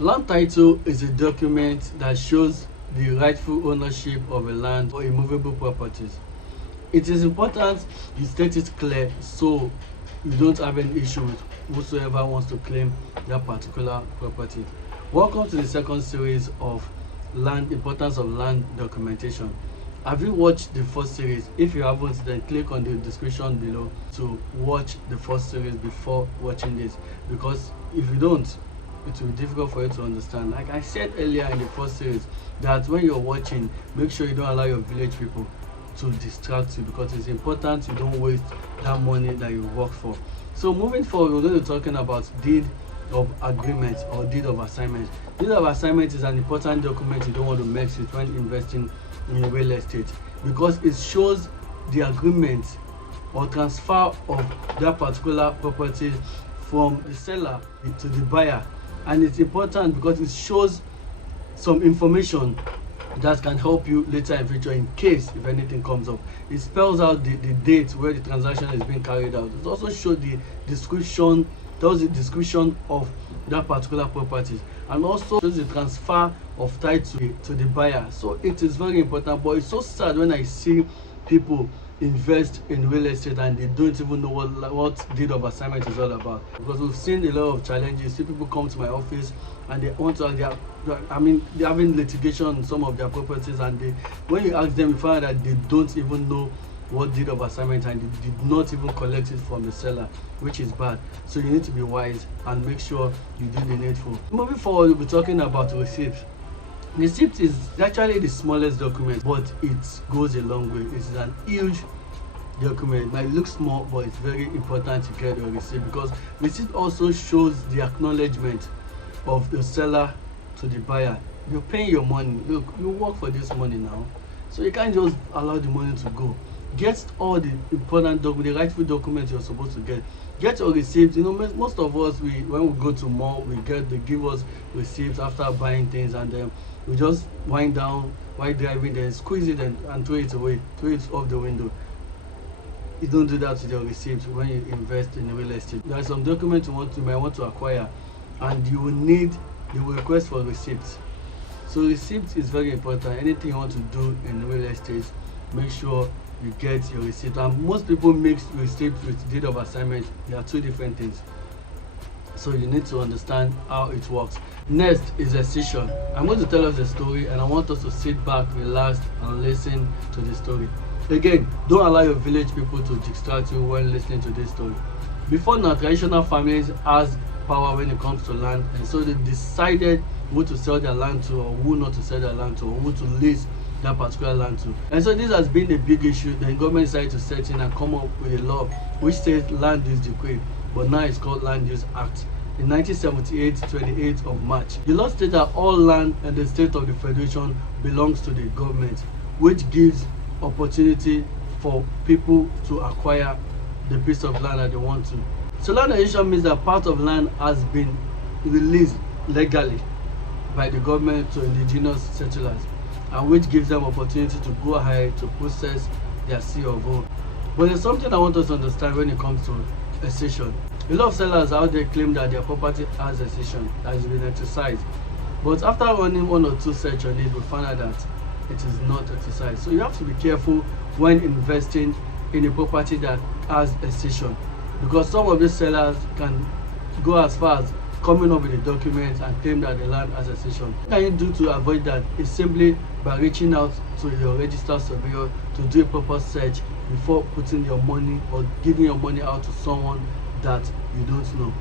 Land title is a document that shows the rightful ownership of a land or immovable properties. It is important you state it clear so you don't have any issue with whosoever wants to claim that particular property. Welcome to the second series of importance of land documentation. Have you watched the first series? If you haven't, then click on the description below to watch the first series before watching this, because if you don't, it will be difficult for you to understand. Like I said earlier in the first series, that when you're watching, make sure you don't allow your village people to distract you, because it's important you don't waste that money that you work for. So moving forward, we're going to be talking about deed of agreement or deed of assignment. Deed of assignment is an important document you don't want to mess with when investing in real estate, because it shows the agreement or transfer of that particular property from the seller to the buyer. And it's important because it shows some information that can help you later in future in case if anything comes up. It spells out the date where the transaction is being carried out. It also shows the description, tells the description of that particular property, and also shows the transfer of title to the buyer. So it is very important, but it's so sad when I see people invest in real estate and they don't even know what deed of assignment is all about, because we've seen a lot of challenges. See people come to my office and they want to they're having litigation on some of their properties, and when you ask them, you find that they don't even know what deed of assignment, and they did not even collect it from the seller, which is bad. So you need to be wise and make sure you do the needful. Moving forward, we'll be talking about receipts. Receipt is actually the smallest document, but it goes a long way. It is an huge document. It might look small, but it's very important to get your receipt, because receipt also shows the acknowledgement of the seller to the buyer. You're paying your money. Look, you work for this money now, so you can't just allow the money to go. Get all the important the rightful documents you're supposed to get. Get your receipts. You know, most of us, when we go to mall, they give us receipts after buying things, and then we just wind down while driving, then squeeze it and throw it away, throw it off the window. You don't do that with your receipts when you invest in real estate. There are some documents you might want to acquire, and you will request for receipts. So receipt is very important. Anything you want to do in real estate, make sure you get your receipt. And most people mix receipt with deed of assignment. They are two different things, so you need to understand how it works. Next is Excision. I'm going to tell us a story, and I want us to sit back, relax, and listen to the story. Again, don't allow your village people to distract you when listening to this story. Before now, traditional families has power when it comes to land, and so they decided who to sell their land to, or who not to sell their land to, or who to lease that particular land to. And so this has been a big issue. The government decided to set in and come up with a law which says land use decree, but now it's called Land Use Act. In 1978, 28th of March, the law states that all land in the state of the federation belongs to the government, which gives opportunity for people to acquire the piece of land that they want to. So land acquisition means that part of land has been released legally by the government to indigenous settlers, and which gives them opportunity to go ahead to process their C of O. But there's something I want us to understand when it comes to excision. A lot of sellers out there claim that their property has excision, that has been exercised. But after running one or two search on it, we find out that it is not exercised. So you have to be careful when investing in a property that has excision, because some of these sellers can go as far as coming up with the documents and claim that the land has excision. What can you do to avoid that? Is simply by reaching out to your registered surveyor to do a proper search before putting your money or giving your money out to someone that you don't know.